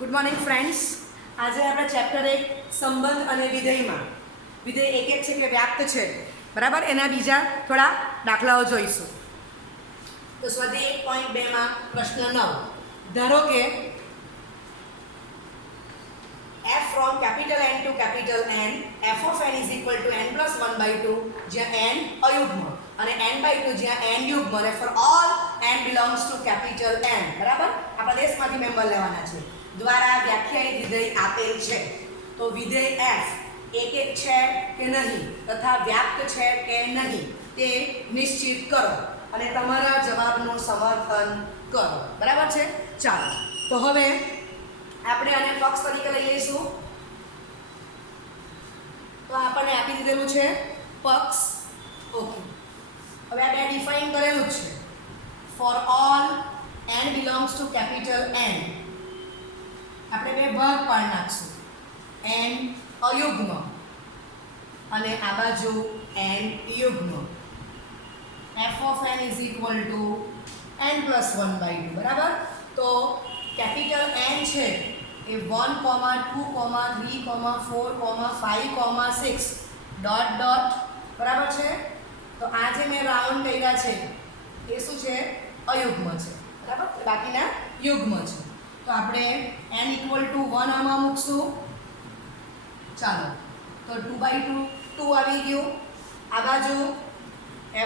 Good morning friends. આજે આપણે chapter 1 સંબંધ અને વિધેયમાં વિધેય એક છે કે વ્યાપ્ત છે, બરાબર. એના બીજા થોડા દાખલાઓ જોઈશું. તો સ્વાધ્યાય 1.2 માં પ્રશ્ન 9. ધારો કે f from capital N to capital N, f of n is equal to n plus 1/2, જ્યાં n અયુગ્મ અને n/2 જ્યાં n યુગ્મ, અને for all n belongs to capital N, બરાબર. આપણા દેશમાંથી મેમ્બર લેવાના છે દ્વારા વ્યાખ્યાયિત વિધેય આપેલ છે. તો વિધેય f એક છે કે નહીં તથા વ્યાપ્ત છે કે નહીં તે નિશ્ચિત કરો અને તમારા જવાબનું સમર્થન કરો, બરાબર છે. ચાલો, તો હવે આપણે આને પક્ષ તરીકે લઈ લઈશું. તો આપણને આપી દીધેલું છે પક્ષ. ઓકે, હવે આ બે ડિફાઇન કરેલું જ છે. For all n belongs to capital N, આપણે બે ભાગ પાડી નાખશું. n અયુગ્મ અને આ બાજુ n યુગ્મ. f of n is equal to n plus 1/2, બરાબર. તો કેપિટલ n છે એ 1, 2, 3, 4, 5, 6 ડોટ ડોટ, બરાબર છે. તો આ જે મેં રાઉન્ડ કર્યા છે એ શું છે? અયુગ્મ છે, બરાબર. બાકીના યુગ્મ છે. તો આપણે n equal to 1 આમાં મૂકશું. ચાલો, તો 2/2 2 આવી ગયું. આ બાજુ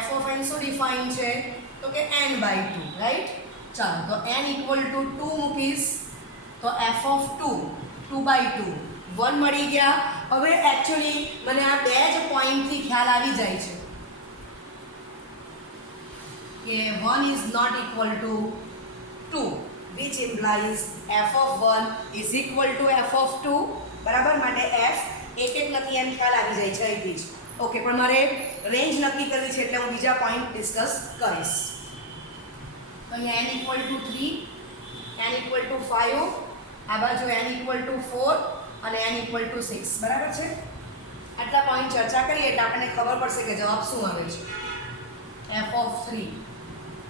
f of n શું ડિફાઇન છે? તો કે n/2, રાઈટ. ચાલો, તો n equal to 2 મૂકીશ તો f of 2 2/2 1 મળી ગયા. હવે એકચ્યુઅલી મને આ બે જ પોઈન્ટથી ખ્યાલ આવી જાય છે કે 1 is not equal to 2, which implies f of 1 is equal to f of 2, બરાબર. માટે f એક નથી એમ ખ્યાલ આવી જાય છે અહીંથી જ. ઓકે, પણ મારે રેન્જ નક્કી કરવી છે એટલે હું બીજા પોઈન્ટ ડિસ્કસ કરીશ. તો અહીંયા n equal to 3, n equal to 5, આ બાજુ n equal to 4 અને n equal to 6, બરાબર છે. આટલા પોઈન્ટ ચર્ચા કરીએ એટલે આપણને ખબર પડશે કે જવાબ શું આવે છે. f of 3,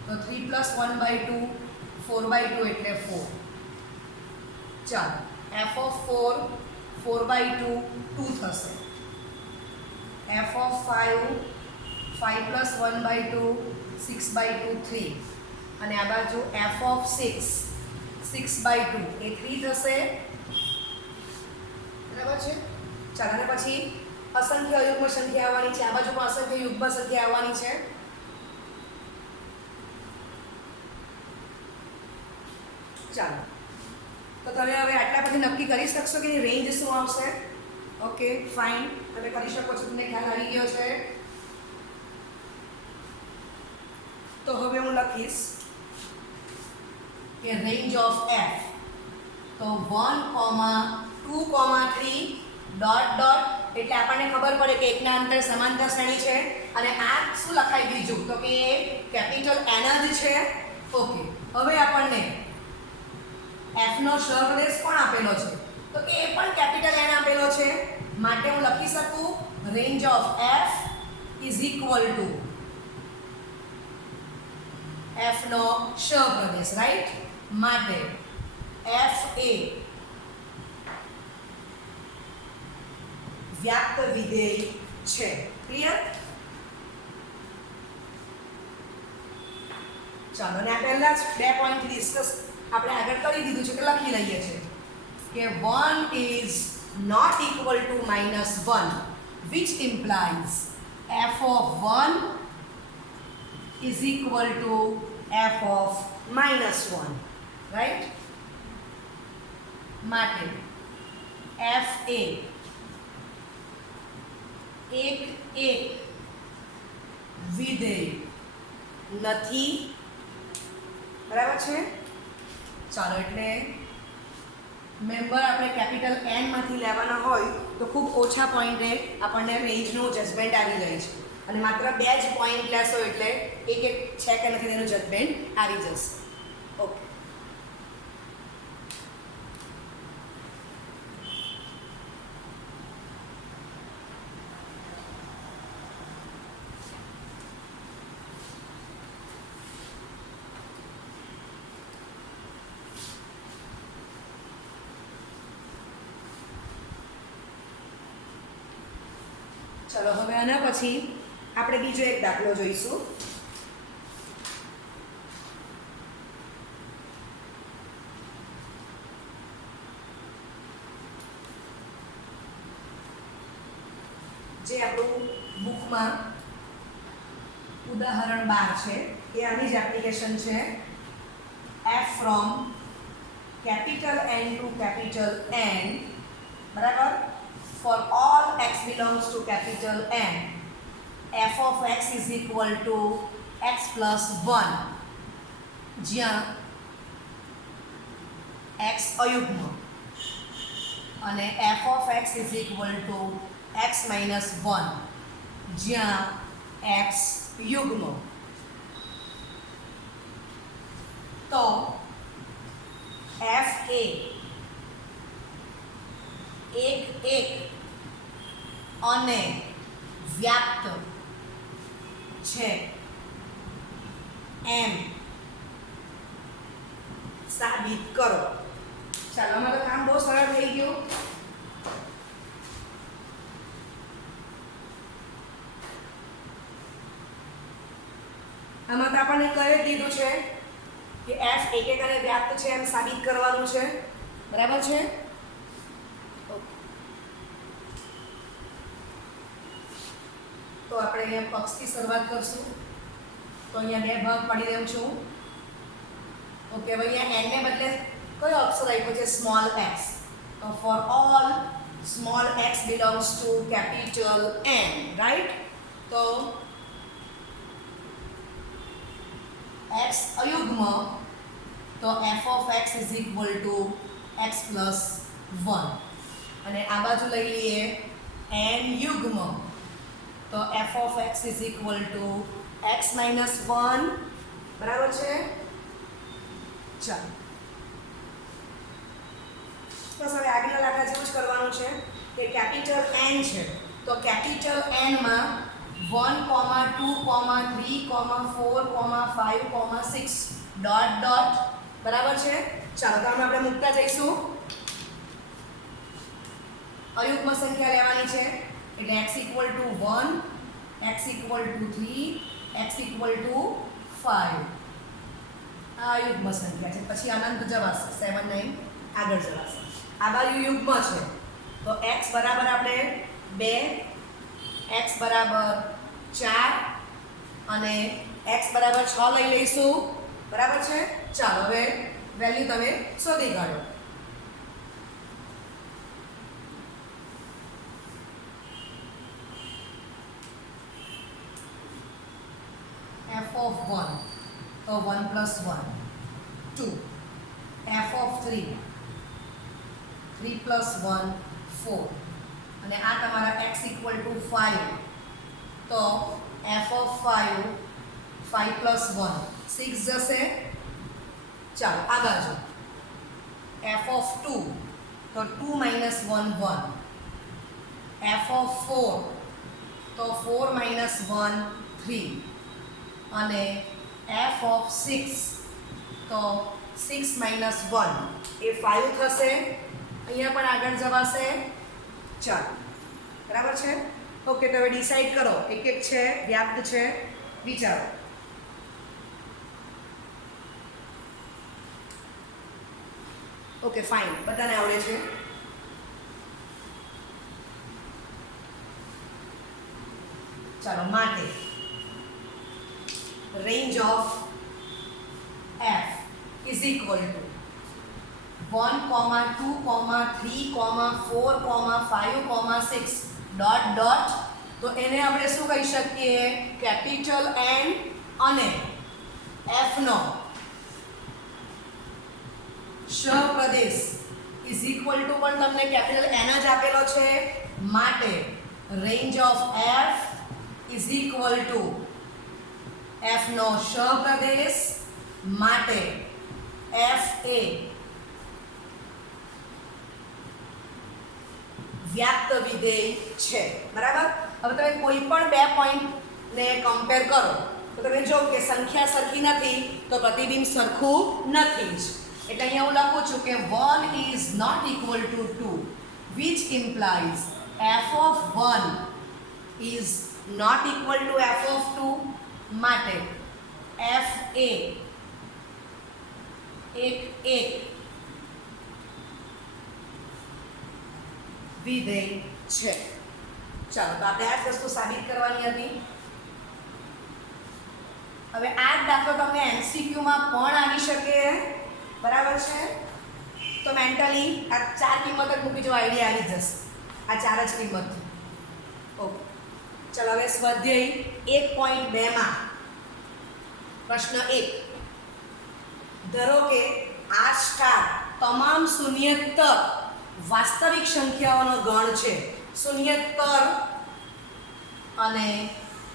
તો 3 plus 1/2 4/2 એટલે 4. ચાલો, f of 4 4/2 2 થશે. f of 5 5 plus 1/2 6/2 3, અને આ બાજુ f of 6 6/2 એ 3 થશે, બરાબર છે. ચાલો, અને પછી અસંખ્ય અયુગ્મ સંખ્યા આવવાની છે. આ બાજુ પણ અસંખ્ય યુગ્મ સંખ્યા આવવાની છે. ચાલો, તો તમે હવે આટલા પછી નક્કી કરી શકશો કે રેન્જ શું આવશે. ઓકે, ફાઇન, તમે કરી શકો છો. તમને ખ્યાલ આવી ગયો છે. તો હવે હું લખીશ કે રેન્જ ઓફ f, તો 1, 2, 3 ડોટ ડોટ, એટલે આપણને ખબર પડે કે એકના અંતર સમાંતર શ્રેણી છે. અને આ શું લખાય બીજું? તો કે કેપિટલ n જ છે. ઓકે, હવે આપણને f નો સહપ્રદેશ પણ આપેલો છે, તો કે એ પણ કેપિટલ n આપેલો છે. માટે હું લખી શકું range of f is equal to f નો સહપ્રદેશ, રાઈટ. માટે f એ વ્યાપ્ત વિધેય છે. ક્લિયર? ચાલો, ને આ પહેલા જ બે પોઈન્ટ ડિસ્કસ આપણે આગળ કરી દીધું છે કે લખી લઈએ છીએ કે 1 is not equal to -1, which implies f of 1 is equal to f of -1, right. માટે f એ એક વિધેય નથી, બરાબર છે. ચાલો, એટલે મેમ્બર આપણે કેપિટલ n માંથી લેવાના હોય તો ખૂબ ઓછા પોઈન્ટે આપણને રેન્જનું જજમેન્ટ આવી જાય છે. અને માત્ર બે જ પોઈન્ટ લેશો એટલે એક છે કે નથી તેનું જજમેન્ટ આવી જશે. ઓકે, ચલો હવે આના પછી આપણે બીજો એક દાખલો જોઈશું. જે આપણું બુકમાં ઉદાહરણ 12 છે એ આની જ એપ્લિકેશન છે. f from capital N to capital N, બરાબર, for all x belongs to capital N, f of x is equal to x plus 1, જ્યાં x અયુગ્મ અને f of x is equal to x minus 1, જ્યાં x યુગ્મ. તો f એ 1 અને વ્યાપ્ત છે એમ સાબિત કરો. ચાલો, આમાં તો કામ બહુ સરળ થઈ ગયું. આમાં તો આપણને કહી દીધું છે કે f 1 અને વ્યાપ્ત છે એમ સાબિત કરવાનું છે. બરાબર છે? તો આપણે અહીંયા પક્ષથી શરૂઆત કરશું. તો અહીંયા બે ભાગ પાડી દઉં છું. ઓકે, હવે અહીંયા n ને બદલે કયો અક્ષર આપ્યો છે? Small x. તો for all small x belongs to capital N, right? તો x અયુગ્મ, તો f of x is equal to x plus 1. અને આ બાજુ લઈ લઈએ n યુગ્મ, તો f of x is equal to x minus 1. બરાબર છે? ચાલો, બસ હવે આગળના દાખલા જેવું જ કરવાનું છે કે કેપિટલ N છે તો કેપિટલ N માં 1, 2, 3, 4, 5, 6 ડોટ ડોટ. બરાબર છે? ચાલો, તો આપણે મૂકતા જઈશું. અયુગ્મ સંખ્યા લેવાની છે એટલે x equal to 1, x equal to 3, x equal to 5. આ અયુગ્મ સંખ્યા છે. પછી અનંત જવાશે, 7, 9 આગળ જવાશે. આ બાજુ યુગ્મ છે તો x બરાબર આપણે 2, x બરાબર 4 અને x બરાબર 6 લઈ લઈશું. બરાબર છે? ચાલો, હવે વેલ્યુ તમે શોધી કાઢો. f of 1, તો 1 plus 1, 2. f of 3, 3 plus 1, 4. અને આ તમારા x equal to 5, તો f of 5, 5 plus 1, 6 જશે. ચાલો, આ બાજુ f of 2, તો 2 minus 1, 1. f of 4, તો 4 minus 1, 3. અને f of 6, તો 6 minus 1 એ 5 થશે. અહીંયા પણ આગળ જવાશે. ચાલો, બરાબર છે? ઓકે, તો હવે ડિસાઈડ કરો. એક છે, વ્યાપ્ત છે, વિચારો. ઓકે, ફાઇન, બધાને આવડે છે. ચાલો, માટે range of f is equal to 1, 2, 3, 4, 5, 6 dot dot. તો એને આપણે શું કહી શકીએ? કેપિટલ N અને f નો સહપ્રદેશ ઇઝ ઇક્વલ ટુ પણ તમને કેપિટલ N જ આપેલો છે. માટે range of f is equal to f નો સહપ્રદેશ માટે f એ વ્યાપ્ત વિધેય છે. બરાબર? હવે તમે કોઈ પણ બે પોઈન્ટને કમ્પેર કરો તો તમે જો કે સંખ્યા સરખી નથી તો પ્રતિબિંબ સરખું નથી જ. એટલે અહીંયા હું લખું છું કે 1 is not equal to 2, which implies f of 1 is not equal to F of 2 માટે એફ એ એક વિધેય છે. ચાલો તો આપણે આ જ વસ્તુ સાબિત કરવાની હતી. હવે આ જ દાખલો તમને એમસીક્યુમાં પણ આવી શકે, બરાબર છે? તો મેન્ટલી આ 4 કિંમત જ મૂકી જો, આઈડિયા આવી જશે. આ 4 જ કિંમત. ઓકે, ચાલો હવે સ્વાધ્યાય 1.2 માં પ્રશ્ન 1. ધારો કે આ સ્ટાર તમામ શૂન્યેતર વાસ્તવિક સંખ્યાઓનો ગણ છે. શૂન્યેતર અને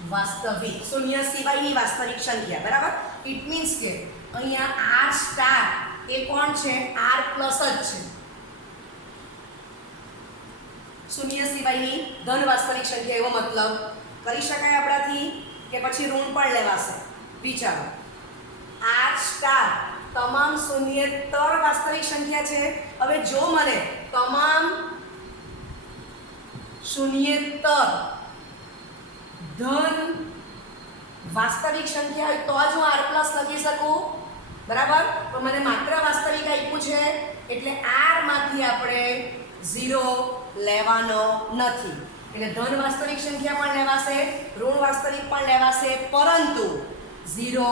વાસ્તવિક, શૂન્ય સિવાયની વાસ્તવિક સંખ્યા, બરાબર? ઇટ મીન્સ કે અહીંયા આર સ્ટાર એ કોણ છે? આર પ્લસ જ છે. શૂન્ય સિવાયની ધન વાસ્તવિક સંખ્યા એવો મતલબ કરી શકાય આપણાથી, કે પછી ઋણ પણ લેવાશે? વિચારો. આર સ્ટાર તમામ શૂન્યેતર વાસ્તવિક સંખ્યા છે. હવે જો મને તમામ શૂન્યેતર ધન વાસ્તવિક સંખ્યા હોય તો જ હું આર પ્લસ લખી શકું, બરાબર? તો મને માત્ર વાસ્તવિક આપ્યું છે એટલે આર માંથી આપણે 0 લેવાનો નથી. એટલે ધન વાસ્તવિક સંખ્યા પણ લેવાશે, ઋણ વાસ્તવિક પણ લેવાશે, પરંતુ 0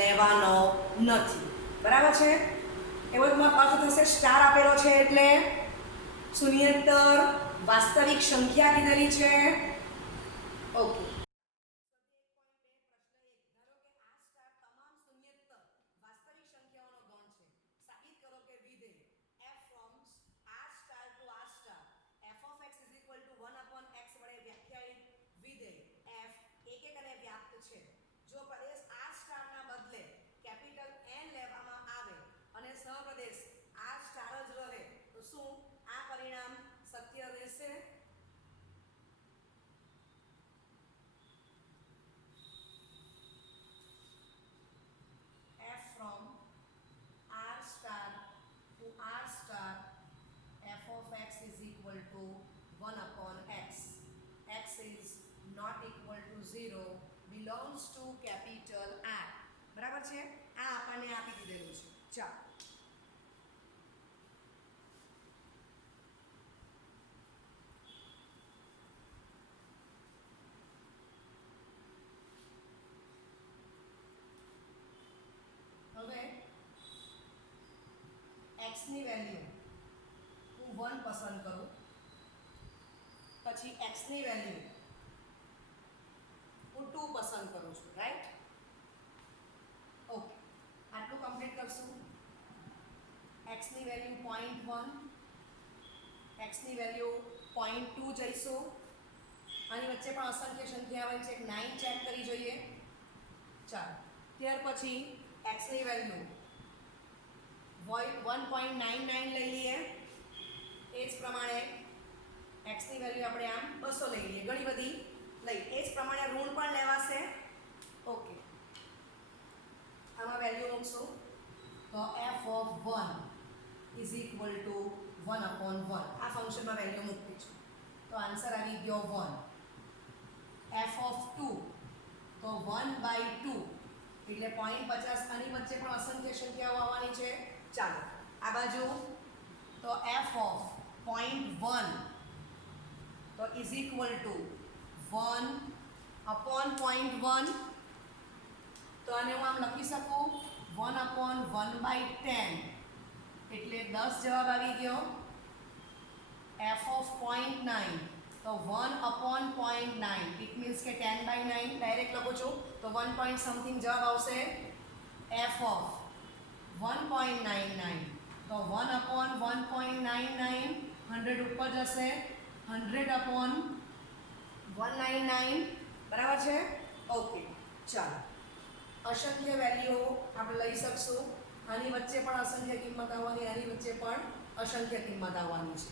લેવાનો નથી, બરાબર છે? એવો અર્થ થશે. સ્ટાર આપેલો છે એટલે શૂન્યેતર વાસ્તવિક સંખ્યા કીધેલી છે. ઓકે, જો પ્રદેશ આ સ્ટારના બદલે કેપિટલ N લેવામાં આવે અને સહપ્રદેશ આ સ્ટાર જ રહે તો શું આ પરિણામ સત્ય રહેશે? f from r star to r star f of x is equal to 1 upon x. x is not equal to 0 belongs to capital R. બરાબર છે? આ આપણને આપી દીધેલું છે. ચાલો હવે x ની વેલ્યુ હું 1 પસંદ કરું, પછી x ની વેલ્યુ હું 2 પસંદ કરું છું, રાઈટ? ઓકે, આટલું કમ્પ્લીટ કરશું. x ની વેલ્યુ 0.1, x ની વેલ્યુ 0.2 જઈશું. આની વચ્ચે પણ અસંખ્ય સંખ્યા આવે છે, 9 ચેક કરી જોઈએ. ચાલો, ત્યાર પછી x ની વેલ્યુ 1.99 લઈ લઈએ. એ જ પ્રમાણે x ની વેલ્યુ આપણે આમ 200 લઈ લઈએ, ઘણી બધી લઈ. એ જ પ્રમાણે ઋણ પણ લેવાશે. ઓકે, આમાં વેલ્યુ મૂકશું તો f of 1 is equal to 1 upon 1. આ ફંક્શનમાં વેલ્યુ મૂકી છું તો આન્સર આવી ગયો 1. f of 2 તો 1/2 એટલે 0.50. આની વચ્ચે પણ અસંખ્ય સંખ્યાઓ આવવાની છે. ચાલો આ બાજુ તો f of 0.1 તો is equal to 1 upon 0.1. તો આને હું આમ લખી શકું 1 upon 1/10 એટલે 10 જવાબ આવી ગયો. f of 0.9 તો 1 upon 0.9 ઇટ મીન્સ કે 10/9 ડાયરેક્ટ લખું છું તો 1 point something જવાબ આવશે. f of 1.99 તો 1 upon 1.99 100 ઉપર જશે, 100 upon 199, બરાબર છે? ઓકે, ચાલો અસંખ્ય વેલ્યુઓ આપણે લઈ શકશું. આની વચ્ચે પણ અસંખ્ય કિંમત આવવાની, આની વચ્ચે પણ અસંખ્ય કિંમત આવવાની છે.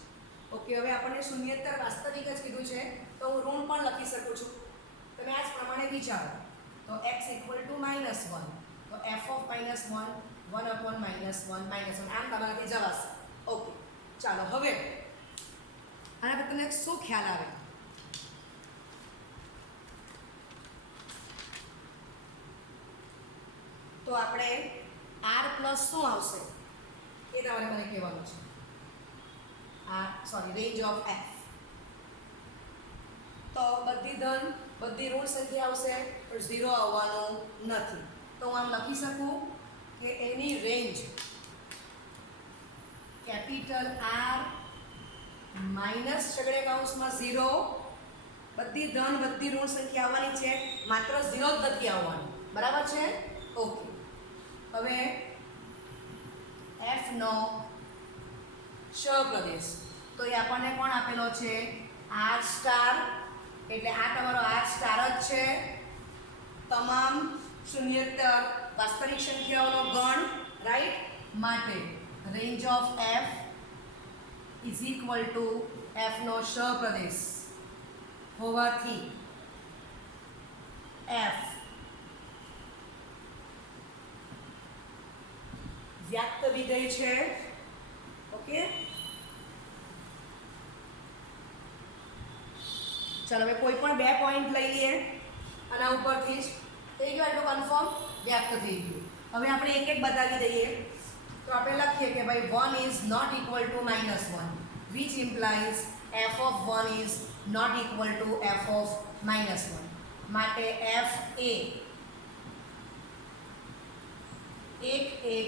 ઓકે, હવે આપણને શૂન્યેતર વાસ્તવિક જ કીધું છે તો હું ઋણ પણ લખી શકું છું. તમે આ જ પ્રમાણે વિચારો તો x equal to -1 તો f of -1 1 upon -1 આમ તમારાથી જવાશે. ઓકે, ચાલો હવે આના પર તમને શું ખ્યાલ આવે? આપણે આર પ્લસ શું આવશે એ તમારે મને કહેવાનું છે. Range of F. તો બધી ધન બધી ઋણ સંખ્યા આવશે પણ 0 આવવાનું નથી. તો હું આમ લખી શકું કે એની રેન્જ કેપિટલ આર માઇનસ છગડીયા કૌંસમાં 0, બધી ધન બધી ઋણ સંખ્યા આવવાની છે, માત્ર 0 જ નથી આવવાનું. બરાબર છે? ઓકે. હવે એફ નો શ પ્રદેશ, તો એ આપણને કોણ આપેલો છે? R star. એટલે આ તમારો આર સ્ટાર જ છે. તમામ શૂન્યેતર વાસ્તવિક સંખ્યાઓનો ગણ, રાઈટ? માટે range of f is equal to f નો શ પ્રદેશ હોવાથી એફ વ્યક્ત વિધેય છે. ઓકે, ચાલો હવે કોઈ પણ 2 પોઈન્ટ લઈ લઈએ આના ઉપરથી જ. થઈ ગયું એટલું કન્ફર્મ? વ્યક્ત થઈ ગયું. હવે આપણે એક એક બતાવી દઈએ. તો આપણે લખીએ કે ભાઈ 1 is not equal to -1, which implies f of 1 is not equal to f of -1. માટે f એ એક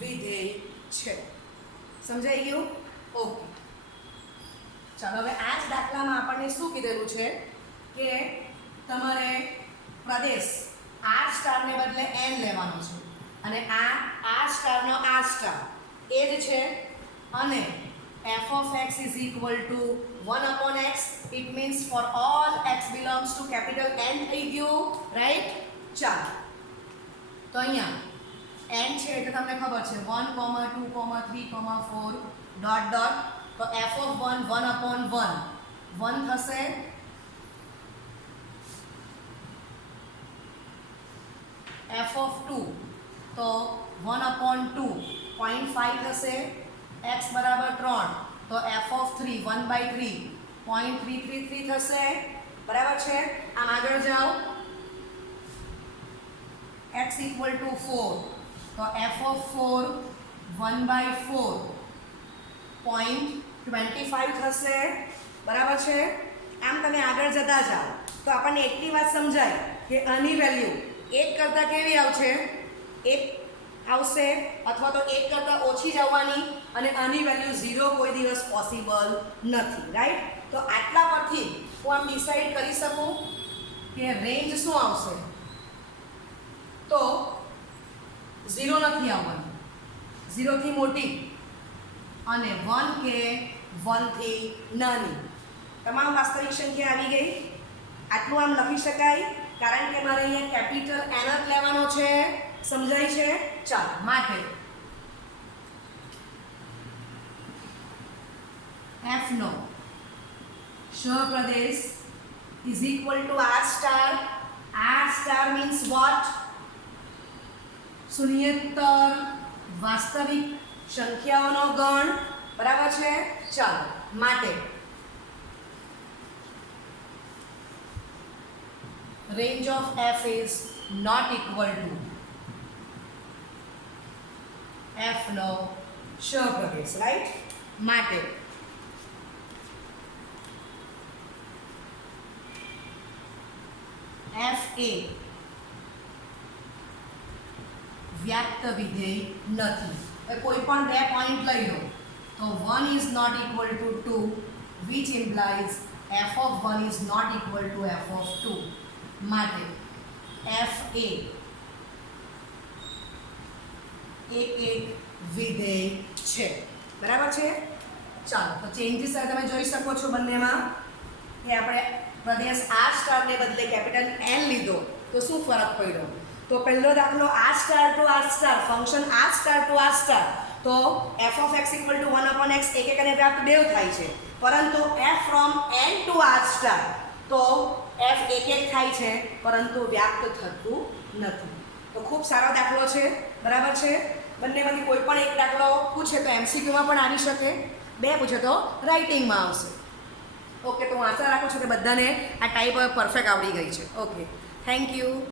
વિધેય છે. સમજાઈ ગયું? ઓકે. ચાલો હવે આ જ દાખલામાં આપણને શું કીધેલું છે કે તમારે પ્રદેશ આર સ્ટારને બદલે n લેવાનો છે અને આ આર સ્ટારનો આર સ્ટાર એ જ છે. અને f of x is equal to 1/x. It means for all x belongs to capital N થઈ ગયું, રાઈટ? ચાલો તો અહીંયા n છે એટલે તમને ખબર છે 1, 2, 3, 4 ડોટ ડોટ. તો f of 1 1/1 થશે. f of 2 તો 1/2 0.5 થશે. x બરાબર 3 તો f of 3 1/3 0.333 થશે. બરાબર છે? આમ આગળ જાઓ. x equal to 4 તો f of 4 1/4 0.25 થશે. બરાબર છે? આમ તમે આગળ જતા જાઓ તો આપણને એટલી વાત સમજાય કે આની વેલ્યુ 1 કરતાં કેવી આવશે? 1 આવશે અથવા તો 1 કરતાં ઓછી જ આવવાની. અને આની વેલ્યુ 0 કોઈ દિવસ પોસિબલ નથી, રાઈટ? તો આટલા પરથી હું આમ ડિસાઈડ કરી શકું કે રેન્જ શું આવશે? તો 0 નથી આવવાનું, 0 થી મોટી અને 1 કે 1 થી નાની. તમામ વાસ્તવિક સંખ્યા આવી ગઈ. આટલું આમ લખી શકાય કારણ કે મારે અહીંયા કેપિટલ N જ લેવાનો છે. સમજાય છે? ચાલો, માટે f નો શ પ્રદેશ is equal to r star. r star means what? શૂન્યેતર વાસ્તવિક સંખ્યાઓનો ગણ. બરાબર છે? ચાલો, માટે range of f is not equal to f નો શ પ્રદેશ, રાઈટ? માટે f એ વ્યક્ત વિધેય નથી. કોઈ પણ 2 પોઈન્ટ લઈ લો તો 1 is not equal to 2, which implies f of 1 is not equal to f of 2. માટે f એ એક વિધેય છે. બરાબર છે? ચાલો તો ચેન્જીસ તમે જોઈ શકો છો બંનેમાં કે આપણે પ્રદેશ આર સ્ટારને બદલે કેપિટલ N લીધો તો શું ફરક પડ્યો? તો પહેલો દાખલો R star to R star, function R star to R star, તો f of x equal to 1/x એક અને વ્યાપ્ત બેવ થાય છે. પરંતુ f from N to r star તો f એક થાય છે પરંતુ વ્યાપ્ત થતું નથી. તો ખૂબ સારો દાખલો છે. બરાબર છે? બંનેમાંથી કોઈ પણ એક દાખલો પૂછે તો MCQમાં પણ આવી શકે, 2 પૂછે તો રાઇટિંગમાં આવશે. ઓકે, તો હું આશા રાખું છું કે બધાને આ ટાઈપ પરફેક્ટ આવડી ગઈ છે. Okay, thank you.